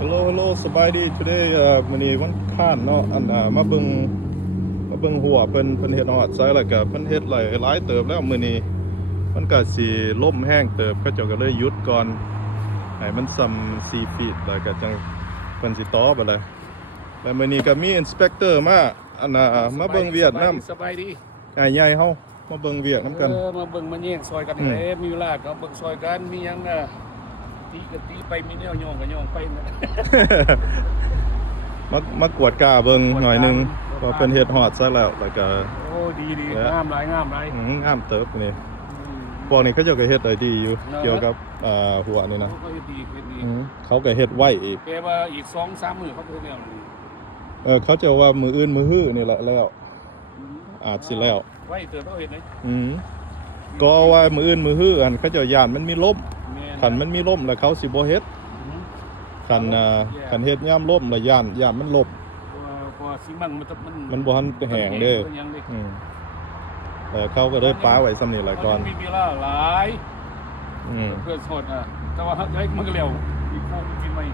Hello,สบายดี today มื้อนี้วันค้านเนาะมาเบิ่งหัวเพิ่นเฮ็ดฮอดไซแล้วก็เพิ่นเฮ็ดหลายเติบแล้วมื้อนี้มันก็สิล่มแห้งเติบเขาเจ้าก็เลยหยุดก่อนให้มันซ้ำ4ฟีตแล้วก็จังเพิ่นสิต่อไปเลยแล้วมื้อนี้ก็มีอินสเปกเตอร์มามาเบิ่งเวียดนามสบายดีใหญ่ๆเฮามาเบิ่งเวียดนำกัน มาเบิ่งมาแย่งซอยกันเลยมีเวลาก็เบิ่งซอยกันมีหยังตีก็ตีไปมีแนวโยงก็โยงไปนะ มากวดกาเบิ่งหน่อยหนึงว่าเพิ่นเฮ็ดฮอดซะแล้วก็ โอ้ดีงามหลายงามเติบนี่พวกนี้เขาเจ้าก็เฮ็ดได้ดีอยู่เกี่ยวกับหัวนี่นะเขาดี เขาก็เฮ็ดไว้อีก แปลว่าอีก 2-3 มื้อเขาเฮ็ดแนวนี้เขาจะว่ามืออื่นมือฮื้อนี่แหละแล้วอาจสิแล้ว ไว้เติบเฮ็ดได้ก็ว่ามืออื่นมือฮื้ออันเขาเจ้าย่านมันมีลมคันมันมีลมแล้วเขาสิบ่เฮ็ดคันเฮ็ดยามลมแล้วย่านมันลมพอสิมันบ่ทันแห้งเด้แต่เขาก็เลยป้าไว้ซำนี้แหละก่อนมีเวลาหลายเพื่อสดแต่ว่าเฮ้ยมันก็เร็วอีกพวกกินไม่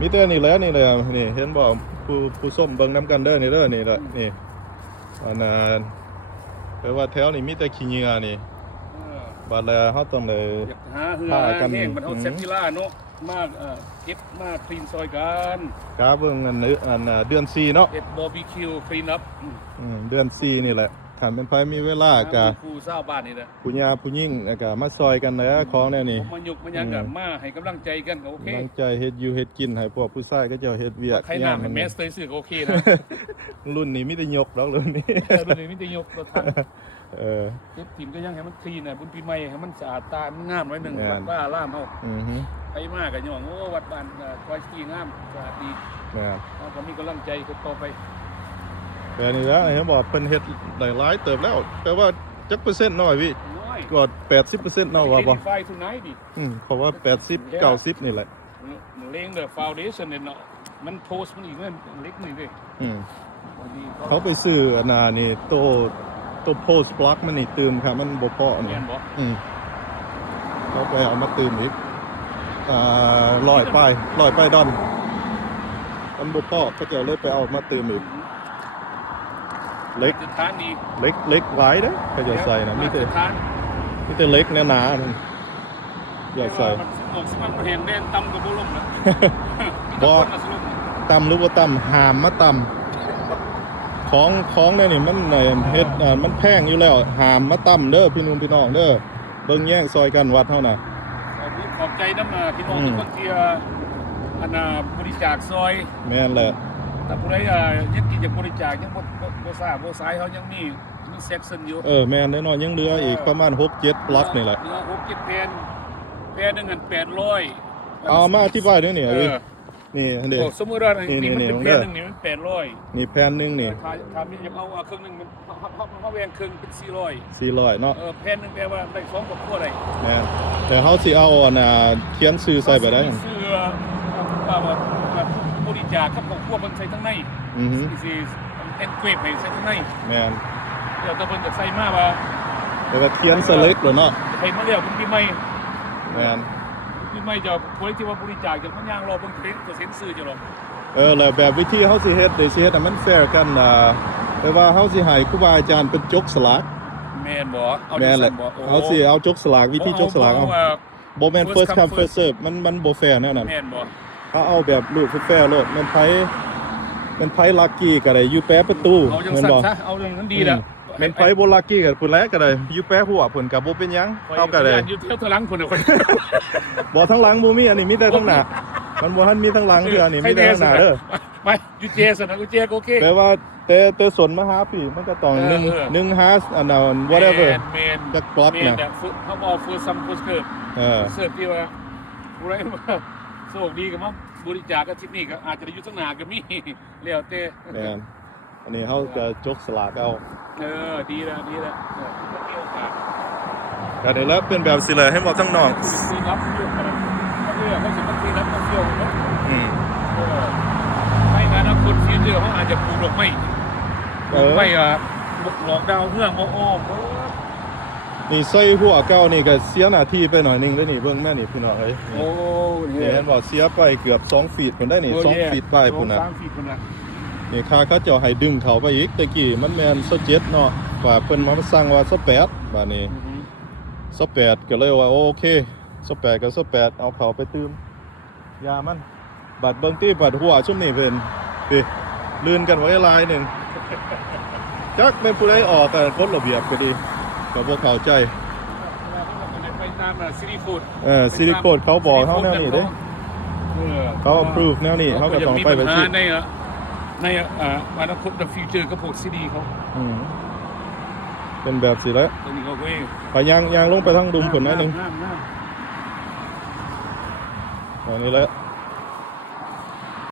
มีแต่นี่แหละนี่เห็นบ่ผู้ส้มเบิ่งนํกันเด้อนี่แหละนี่อันนั้นแปลว่าแถวนี้มีแต่ขี้เหงื่อนี่บาดแล้วเฮาต้องเลยหาเหือแห้งมันเฮาเซฟทีล่าเนาะมาเก็บมาคลีนซอยกันกาเบิ่งอันเดือน4เนาะเก็บบาร์บีคิวคลีนอัพเดือน4นี่แหละคันเป็นไผมีเวลาก็ผู้ชาวบ้านนี่แหละผู้ย่าผู้หญิงก็มาซอยกันเด้อของแนวนี้มันยุกมันยังก็มาให้กำลังใจกันก็โอเคกำลังใจเฮ็ดอยู่เฮ็ดกินให้พวกผู้ชายก็เจ้าเฮ็ดเวียกใครหน้าเป็นแมสเตอร์ซื้อก็โอเคนะรุ่นนี้มีแต่ยกดอกรุ่นนี้มีแต่ยกรถทันเก็บทีมก็ยังให้มันคลีนบุญปีใหม่ให้มันสะอาดตามันงามไว้นึงวัดบ้าล่ามเฮาไปมากก็ย่องโอ้วัดบ้านคอยสีงามสะอาดดีเราก็มีกำลังใจต่อไปแต่นี่แล้วเห็นบอกเพิ่นเฮ็ดหลายเติบแล้วแต่ว่าจักเปอร์เซ็นต์น้อยพี่กว่า 80% เนาะว่าบ่ไฟทุนไหนดิเพราะว่า80 90นี่แหละเลี้ยงthe foundation เนี่ยเนาะมันโพสมันอีกเงินเล็กนี่เด้เขาไปซื้ออันนี่ตัวโพสบล็อกมันนี่ตื่มครับมันบ่พอแม่นบ่เขาไปเอามาตื่มอีก100ป้ายดอนมันบ่พอเขาจะเลยไปเอามาตื่มอีกเล็กหลายเด้อเขาจะใส่นะมีแต่เล็กหนาๆนั่นอย่าใส่มันเห็นแน่นต่ำกับบ่ลงนะบ่ต่ำหรือบ่ต่ำหามมาต่ำของได้นี่มันเฮ็ดมันแพงอยู่แล้วหามมาต่ำเด้อพี่น้องเด้อเบิ่งแย่งซอยกันวัดเฮาน่ะขอบใจน้ำพี่น้องทุกคนที่บริจาคซอยแม่นแหละแต่ผู้ใดยังกินจากบริจาคยังบ่ทราบบ่สายเขายังมีเซ็กซ์อยู่แม่นแน่นอนยังเหลืออีกประมาณ 6-7 บล็อกนี่แหละเหลือ 6-7 แผ่นนึงกัน800เอามาอธิบายด้วยนี่นี่เด้อสมมุติว่านี่มันเป็นแผ่นนึงนี่มัน800นี่แผ่นนึงนี่ถ้ามีจะเอาครึ่งนึงเฮาแบ่งครึ่งเป็น400เนาะแผ่นนึงแปลว่าได้2ครอบครัวได้แม่นแต่เฮาสิเอาเขียนชื่อใส่ไปได้ชื่อบริจาคกับครอบครัวเพิ่นใส่ทั้งในสิเอ็นเกรฟให้ใส่ทั้งในแม่นเดี๋ยวตะเพิ่นจะใส่มาว่าแล้วก็เขียนสลิปแล้วเนาะให้มาแล้วคุณปีใหม่แม่นปีใหม่จะผู้ที่ว่าบริจาคจะมันย่างรอเพิ่นเซ็นซื้อจะหรอกแล้วแบบวิธีเฮาสิเฮ็ดได้สิเฮ็ดให้มันแฟร์กันแปลว่าเฮาสิให้ครูบาอาจารย์เป็นจกสลากแม่นบ่เอาแม่นแหละเฮาสิเอาจกสลากวิธีจกสลากเอาบ่แม่น first come first serve มันบ่แฟร์แนวนั้นแม่นบ่เอาแบบรูปแฟร์โลดมันไผลักกี้ก็ได้อยู่แปะประตูแม่นบ่เอาเรื่องนั้นดีล่ะแม่นไผบ่ลักกี้ก็พุ่นแลก็ได้อยู่แปะหัวพุ่นก็บ่เป็นหยังเฮาก็ได้อยู่เที่ยวทางหลังพุ่นน่ะบ่ทั้งหลังบ่มีอันนี้มีแต่ทั้งหน้ามันบ่ทันมีทั้งหลังคืออันนี้มีแต่ทั้งหน้าเด้อไปอยู่เจซั่นน่ะอยู่เจก็โอเคแปลว่าแต่สนมาหาพี่มันก็ต้อง1หาอันนั้น whatever จักปลอดนะเขาบอก first some first serve เสิร์ฟที่ว่าผู้ใดว่าโชคดีก็มาบริจาคกับที่นี่ก็อาจจะได้อยู่ทั้งหน้าก็มีแล้วแต่แม่นอันนี้เฮาจะจกสลากเอาดีแล้วมีโอกาสก็ได้แล้วเป็นแบบสิเลยให้บอกทั้งน้องคุยรับเที่ยวกันเขาสิมาคุยรับเที่ยวเนาะไม่งั้นนะคนฟิวเจอร์เขาอาจจะปลูกดอกไม้หลอกดาวเฮืองอ้อม นี่ใส่หัวเก่านี่ก็เสียหน้าที่ไปหน่อยหนึงแล้วนี่เบิ่งแม่นี่พี่น้องเอ้ย โอ้ นี่เห็นบ่เสียไปเกือบ2ฟีตพุ่นได้นี่2ฟีตไปพุ่นน่ะ 2 ฟีตพุ่นน่ะ นี่ค่าเขาเจ้าให้ดึงเขาไปอีกตะกี้มันแม่น27เนาะว่าเพิ่นมาสั่งว่า28บัดนี้28ก็เลยว่าโอเค28ก็28เอาเขาไปตื้มยามันบัดเบิ่งตี้บัดหัวซุมนี่เพิ่นติลื่นกันไว้ลายหนึงจักแม่นผู้ใดออกก็กฎระเบียบก็ดีก็บ่เข้าใจ ไปตามซิตี้ฟู้ด ซิลิโคนเขาบอกเฮาแนวนี้เด้เขา approve แนวนี้เขาก็ต้องไปแบบนี้ ในอนาคต the future ก็พวกซีดีเขา เป็นแบบสิแล้ว ตอนนี้เขาก็เอง ไปยางลงไปทางดุมผลนิดนึง น้ำ ตอนนี้แหละ